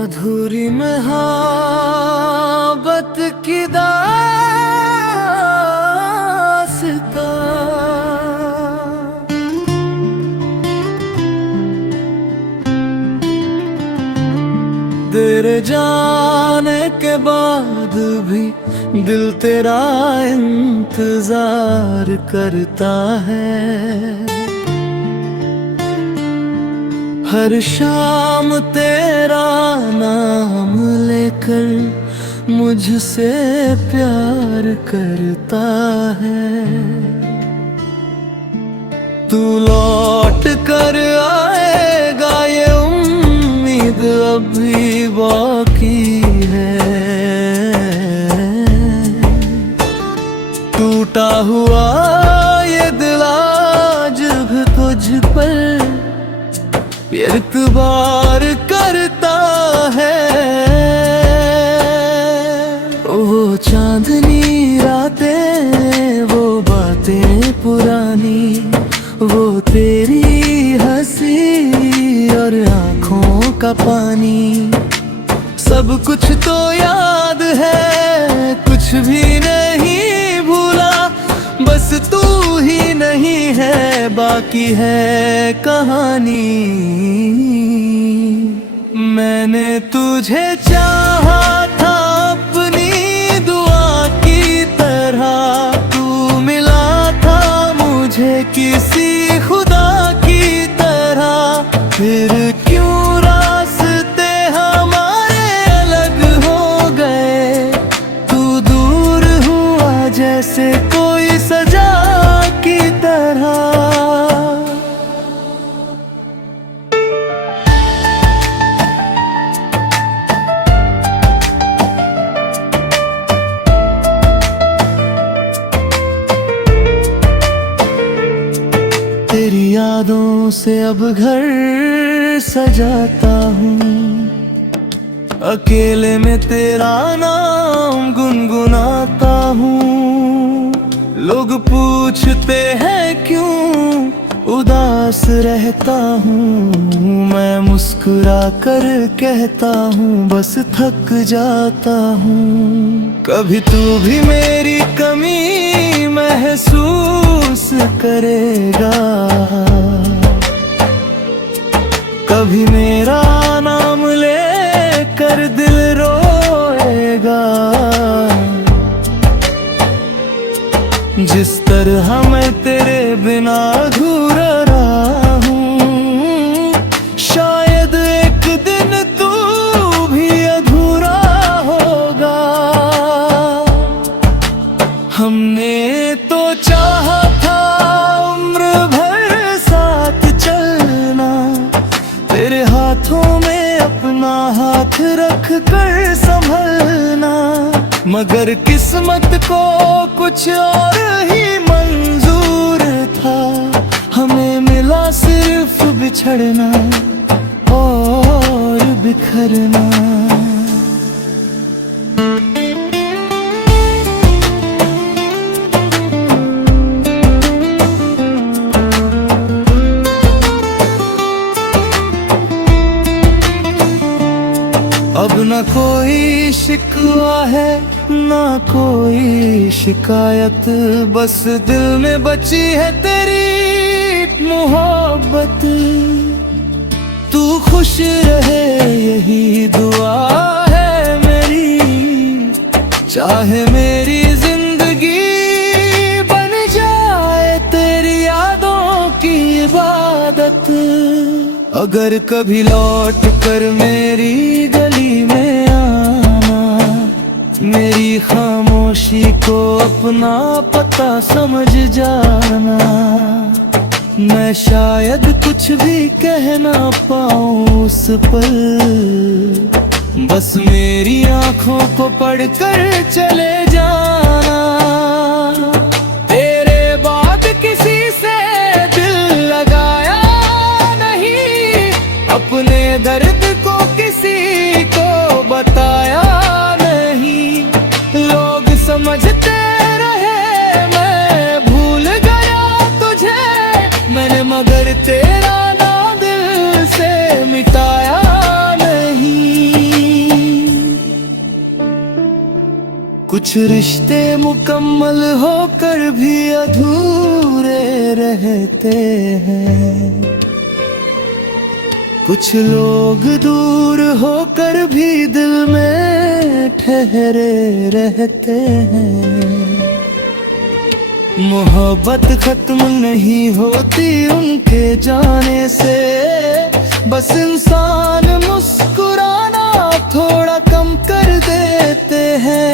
अधूरी मोहब्बत की दास्तां, तेरे जाने के बाद भी दिल तेरा इंतजार करता है। हर शाम तेरा नाम लेकर मुझसे प्यार करता है। तू लौट कर आएगा ये उम्मीद अभी बाकी है। टूटा हुआ ये दिल आज भी तुझ पर इतबार करता है। वो चांदनी रातें, वो बातें पुरानी, वो तेरी हंसी और आँखों का पानी, सब कुछ तो याद है, कुछ भी नहीं भूला। बस तू ही नहीं है, बाकी है कहानी। मैंने तुझे चाहा था अपनी दुआ की तरह, तू मिला था मुझे किसी खुदा की तरह। फिर क्यों रास्ते हमारे अलग हो गए, तू दूर हुआ जैसे कोई सजा की तरह। तेरी यादों से अब घर सजाता हूँ, अकेले में तेरा नाम गुनगुनाता हूँ। लोग पूछते हैं क्यों उदास रहता हूँ, मैं मुस्कुरा कर कहता हूँ बस थक जाता हूँ। कभी तू भी मेरी कमी महसूस करेगा, कभी मेरा नाम लेकर दिल रोएगा। जिस तरह मैं तेरे बिना अधूरा रहा हूँ, शायद एक दिन तू भी अधूरा होगा। हमने तो चाहा था उम्र भर साथ चलना, तेरे हाथों में अपना हाथ रख कर संभलना। मगर किस्मत को कुछ और ही मंजूर था, हमें मिला सिर्फ बिछड़ना और बिखरना। अब न कोई शिकवा है ना कोई शिकायत, बस दिल में बची है तेरी मोहब्बत। तू खुश रहे यही दुआ है मेरी, चाहे मेरी जिंदगी बन जाए तेरी यादों की इबादत। अगर कभी लौट कर मेरी गली में आना, मेरी खामोशी को अपना पता समझ जाना। मैं शायद कुछ भी कह ना पाऊं उस पल, बस मेरी आंखों को पढ़कर चले जाना। तेरे बाद किसी से दिल लगाया नहीं, अपने दर्द को किसी को बताया नहीं। लोग समझते रहे मैं भूल गया तुझे, मैंने मगर तेरा नाम दिल से मिटाया नहीं। कुछ रिश्ते मुकम्मल होकर भी अधूरे रहते हैं, कुछ लोग दूर होकर भी दिल में ठहरे रहते हैं। मोहब्बत खत्म नहीं होती उनके जाने से, बस इंसान मुस्कुराना थोड़ा कम कर देते हैं।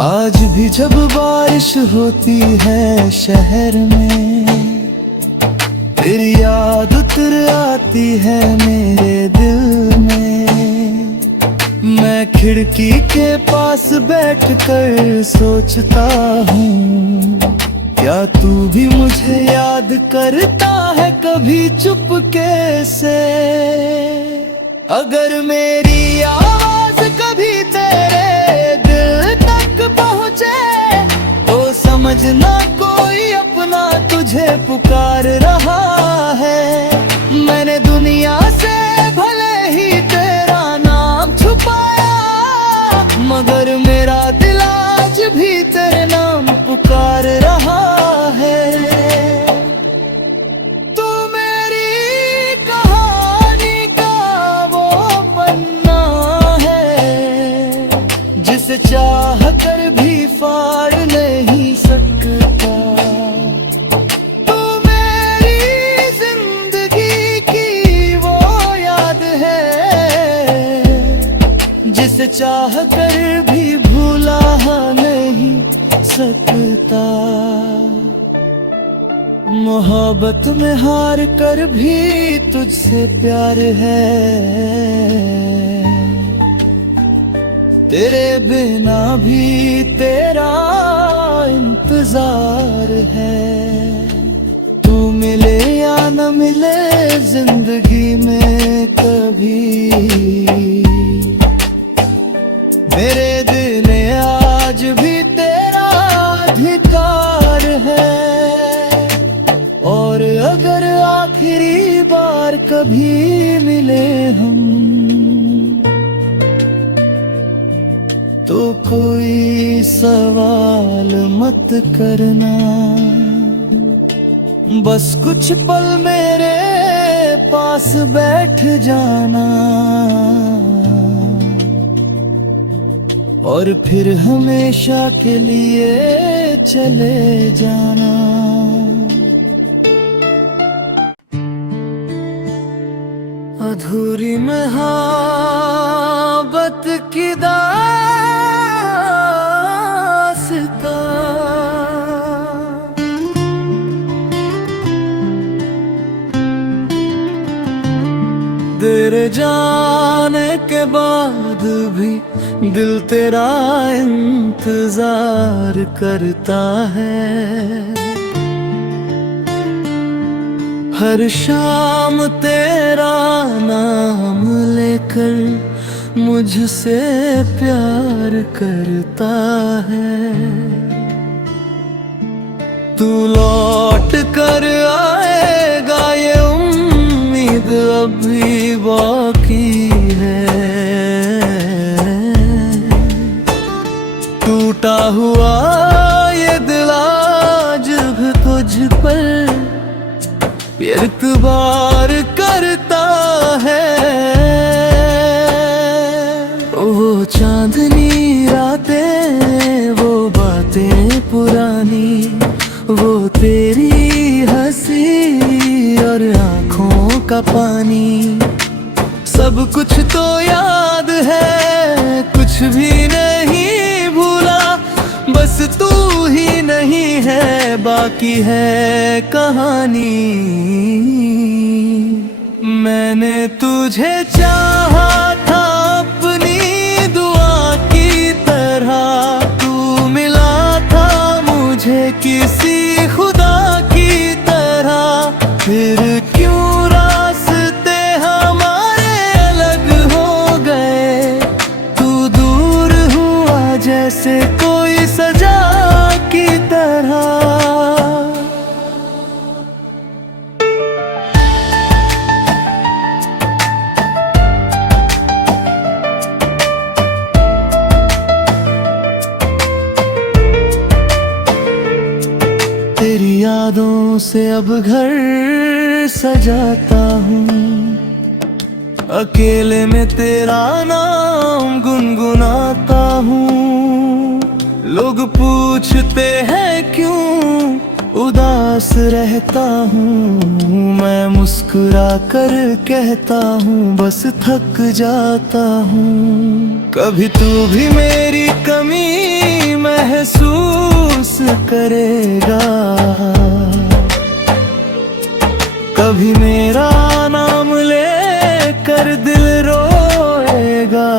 आज भी जब बारिश होती है शहर में, तेरी याद उतर आती है मेरे दिल में। मैं खिड़की के पास बैठकर सोचता हूँ, क्या तू भी मुझे याद करता है कभी चुपके से। अगर मेरी आवाज कभी तेरे दिल तक पहुँचे, तो समझना कोई अपना तुझे पुकार रहा है। मैंने दुनिया से भले ही तेरा नाम छुपाया, मगर मेरा दिल आज भी तेरे नाम पुकार रहा है। तू मेरी कहानी का वो पन्ना है, जिसे चाह कर भी फाड़ नहीं सकता। तू मेरी जिंदगी की वो याद है, जिसे चाह कर भी भूला नहीं सकता। मोहब्बत में हार कर भी तुझसे प्यार है, तेरे बिना भी तेरा इंतजार है। तू मिले या न मिले जिंदगी में कभी, मेरे दिल में आज भी तेरा अधिकार है। और अगर आखिरी बार कभी मिले हम, तो कोई सवाल मत करना, बस कुछ पल मेरे पास बैठ जाना, और फिर हमेशा के लिए चले जाना। अधूरी मोहब्बत की तेरे जाने के बाद भी दिल तेरा इंतजार करता है। हर शाम तेरा नाम लेकर मुझसे प्यार करता है। तू लौट कर आएगा ये उम्मीद अभी बाकी है। टूटा हुआ ये दिल आज भी तुझ पर इतबार करता है। वो चांदनी रातें, वो बातें पुरानी, वो तेरी हंसी और आँखों का पानी, सब कुछ तो याद है, कुछ भी नहीं भूला। बस तू ही नहीं है, बाकी है कहानी। मैंने तुझे चाहा था अपनी दुआ की तरह, तू मिला था मुझे किसी खुदा की तरह। फिर क्यों रास्ते हमारे अलग हो गए, तू दूर हुआ जैसे कोई सजा की तरह। यादों से अब घर सजाता हूँ, अकेले में तेरा नाम गुनगुनाता हूँ। लोग पूछते हैं क्यों उदास रहता हूँ, मैं मुस्कुरा कर कहता हूँ बस थक जाता हूँ। कभी तू भी मेरी कमी महसूस करेगा, कभी मेरा नाम लेकर दिल रोएगा।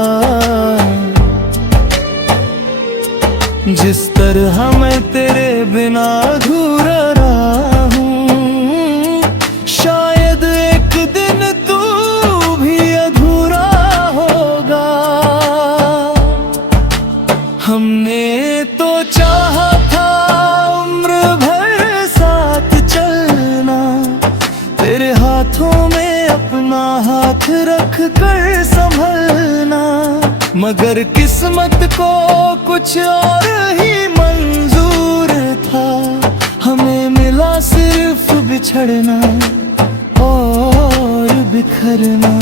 जिस तरह मैं तेरे बिना अधूरा रहा हूँ, शायद एक दिन तू भी अधूरा होगा। हमने तो चाहा था उम्र भर साथ चलना, तेरे हाथों में अपना हाथ रख कर संभलना। मगर किस्मत को कुछ और ही मंजूर था, हमें मिला सिर्फ बिछड़ना और बिखरना।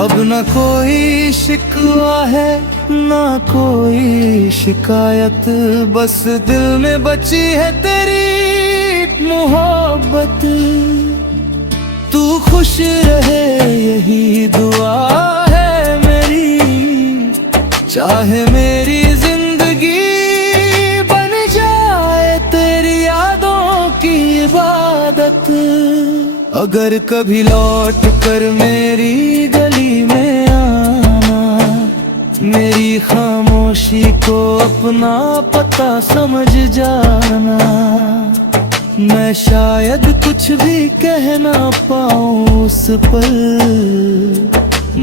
अब न कोई शिकवा है ना कोई शिकायत, बस दिल में बची है तेरी मोहब्बत। तू खुश रहे यही दुआ है मेरी, चाहे मेरी जिंदगी बन जाए तेरी यादों की इबादत। अगर कभी लौट कर मेरी गली में आना, मेरी खामोशी को अपना पता समझ जाना। मैं शायद कुछ भी कह ना पाऊं उस पल,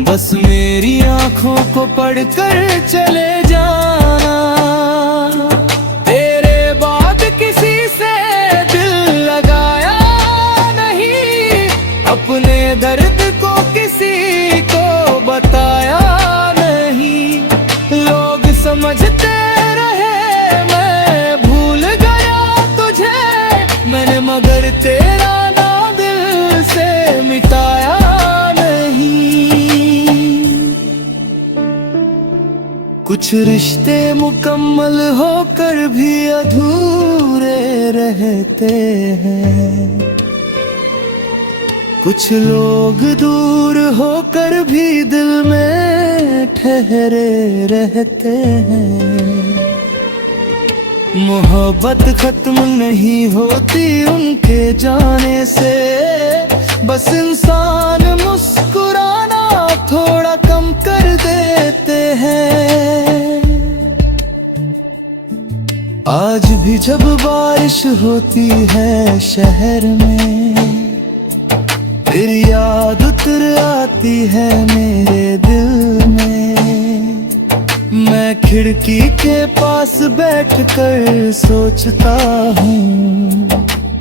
बस मेरी आंखों को पढ़कर चले जाना। तेरे बाद किसी से दिल लगाया नहीं, अपने दर्द को किसी को बताया नहीं। लोग समझते रहे मैं भूल गया तुझे, मैंने मगर तेरा नाम दिल से मिटाया नहीं। कुछ रिश्ते मुकम्मल होकर भी अधूरे रहते हैं, कुछ लोग दूर होकर भी दिल में ठहरे रहते हैं। मोहब्बत खत्म नहीं होती उनके जाने से, बस इंसान मुस्कुराना थोड़ा कम कर देते हैं। आज भी जब बारिश होती है शहर में, तेरी याद उतर आती है मेरे दिल में। मैं खिड़की के पास बैठकर सोचता हूँ,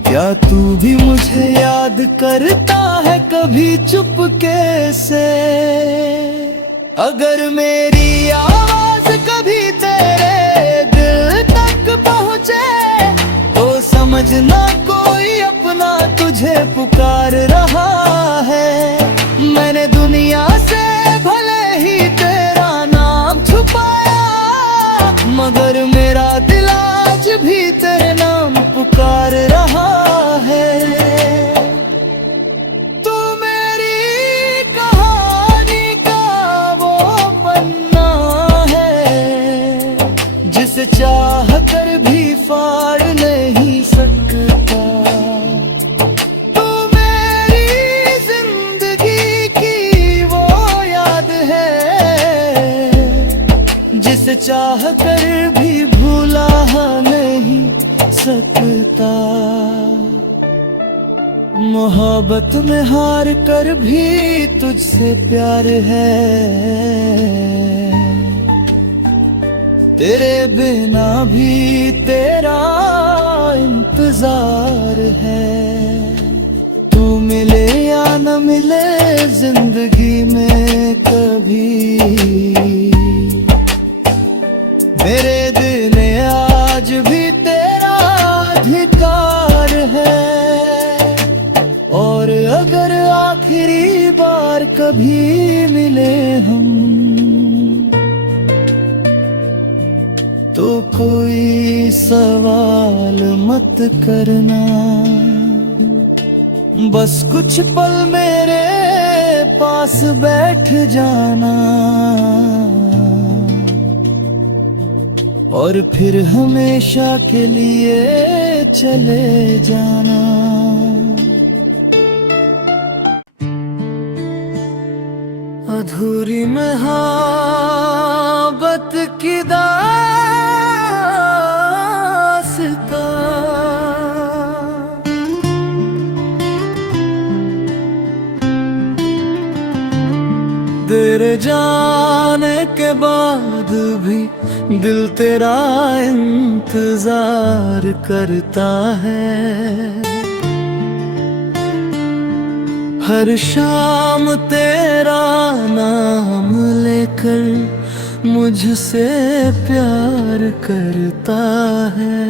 क्या तू भी मुझे याद करता है कभी चुपके से। अगर मेरी आवाज कभी तेरे दिल तक पहुँचे, तो समझना कोई अपना तुझे पुकार रहा है। मैंने दुनिया से भले ही तेरा नाम छुपाया, मगर मेरा दिल आज भी तेरे नाम पुकार रहा है। तू मेरी कहानी का वो पन्ना है, जिसे चाह कर भी फाड़ नहीं सकता। जिसे चाह कर भी भूला नहीं सकता। मोहब्बत में हार कर भी तुझसे प्यार है, तेरे बिना भी तेरा इंतजार है। तू मिले या न मिले जिंदगी में कभी, मेरे दिल में आज भी तेरा अधिकार है। और अगर आखिरी बार कभी मिले हम, तो कोई सवाल मत करना, बस कुछ पल मेरे पास बैठ जाना, और फिर हमेशा के लिए चले जाना। अधूरी मोहब्बत की तेरे जाने के बाद भी दिल तेरा इंतजार करता है। हर शाम तेरा नाम लेकर मुझसे प्यार करता है।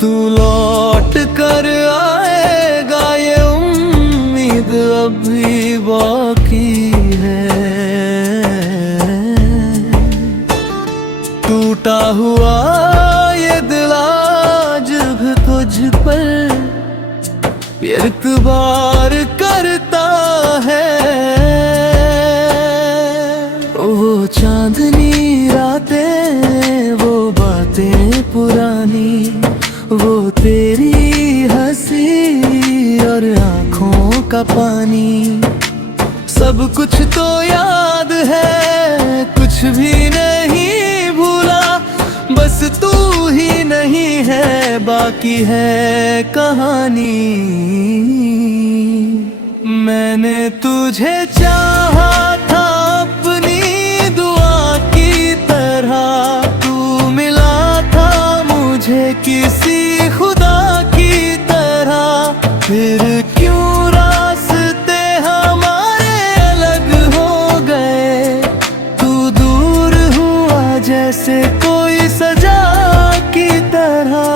तू लौट कर आएगा ये उम्मीद अभी बाकी है। टूटा हुआ ये दिल आज भी तुझ पर इतबार करता है। वो चांदनी रातें, वो बातें पुरानी, वो तेरी हंसी और आँखों का पानी, सब कुछ तो याद है, कुछ भी नहीं भूला। बस तू ही नहीं है, बाकी है कहानी। मैंने तुझे चाहा था अपनी दुआ की तरह, तू मिला था मुझे किसी खुदा की तरह। फिर क्यों रास्ते हमारे अलग हो गए, तू दूर हुआ जैसे कोई सजा की तरह।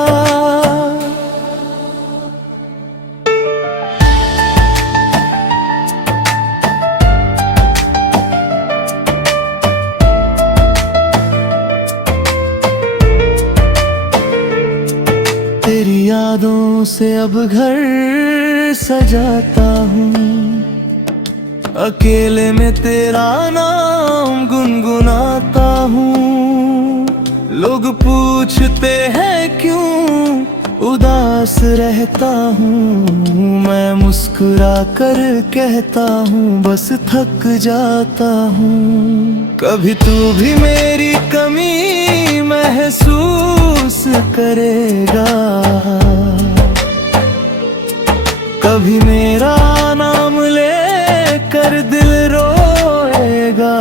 तेरी यादों से अब घर सजाता हूँ, अकेले में तेरा नाम गुनगुनाता हूँ। लोग पूछते हैं क्यों उदास रहता हूँ, मैं मुस्कुरा कर कहता हूँ बस थक जाता हूँ। कभी तू भी मेरी कमी महसूस करेगा, कभी मेरा नाम लेकर दिल रोएगा।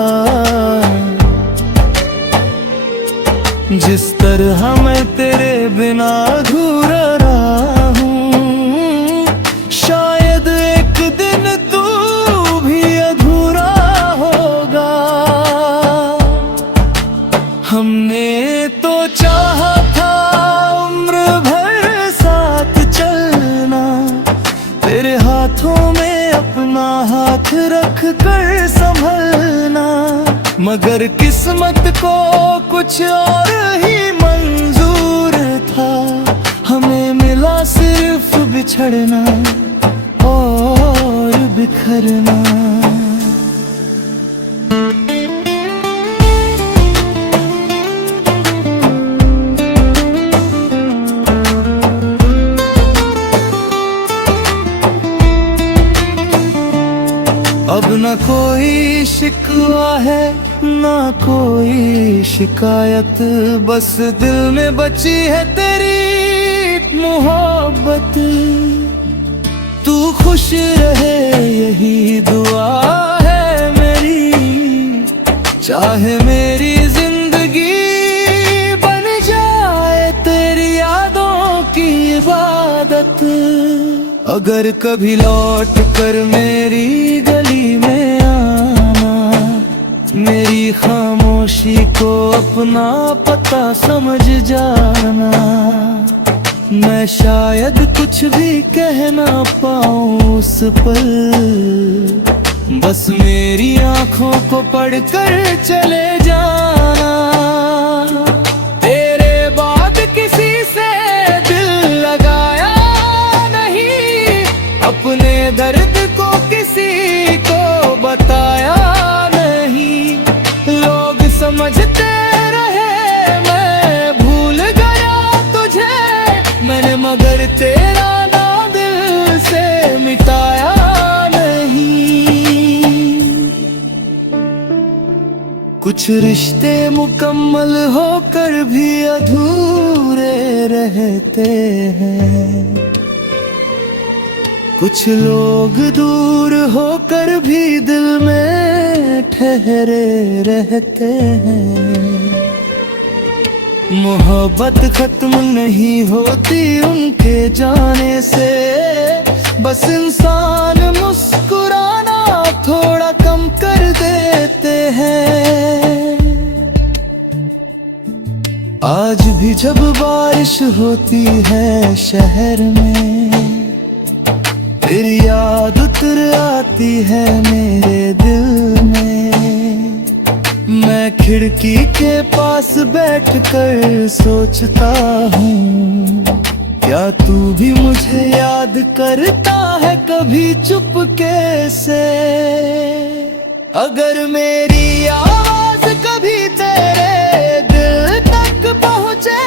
जिस तरह मैं तेरे बिना अधूरा रहा हूँ, शायद एक दिन तू भी अधूरा होगा। हमने तो चाहा था उम्र भर साथ चलना, तेरे हाथों में अपना हाथ रख कर संभलना। मगर किस्मत को कुछ और ही मंजूर था, हमें मिला सिर्फ बिछड़ना और बिखरना। अब न कोई शिकवा है ना कोई शिकायत, बस दिल में बची है तेरी मोहब्बत। तू खुश रहे यही दुआ है मेरी, चाहे मेरी जिंदगी बन जाए तेरी यादों की इबादत, अगर कभी लौट कर मेरी गली में आना, मेरी खामोशी को अपना पता समझ जाना। मैं शायद कुछ भी कह ना पाऊं उस पल, बस मेरी आंखों को पढ़कर चले जाना। तेरे बाद किसी से दिल लगाया नहीं, अपने दर्द को किसी को बताया नहीं। लोग समझते रहे मैं भूल गया तुझे, मैंने मगर तेरा नाम दिल से मिटाया नहीं। कुछ रिश्ते मुकम्मल होकर भी अधूरे रहते हैं, कुछ लोग दूर होकर भी दिल में ठहरे रहते हैं। मोहब्बत खत्म नहीं होती उनके जाने से, बस इंसान मुस्कुराना थोड़ा कम कर देते हैं। आज भी जब बारिश होती है शहर में, तेरी याद उतर आती है मेरे दिल में। मैं खिड़की के पास बैठकर सोचता हूँ, क्या तू भी मुझे याद करता है कभी चुपके से। अगर मेरी आवाज कभी तेरे दिल तक पहुँचे,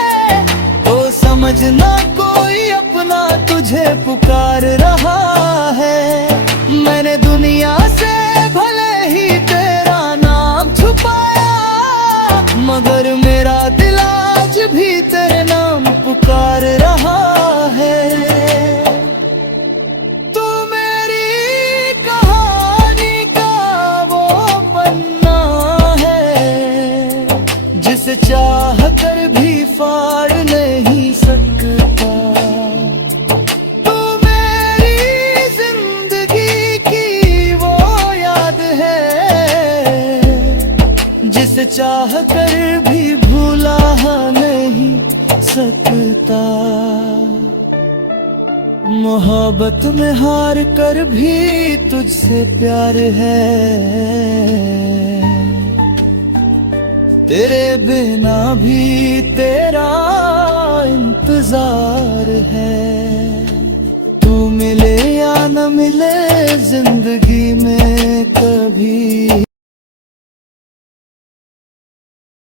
तो समझना कोई अपना तुझे पुकार रहा है। मैंने दुनिया से भले ही तेरा नाम छुपाया, मगर मेरा दिल आज भी तेरे नाम पुकार रहा है। तू मेरी कहानी का वो पन्ना है, जिसे चाह कर भी फाड़ नहीं सकता। तू मेरी जिंदगी की वो याद है, जिसे चाह कर भी भूला नहीं सकता। मोहब्बत में हार कर भी तुझसे प्यार है, तेरे बिना भी तेरा इंतजार है।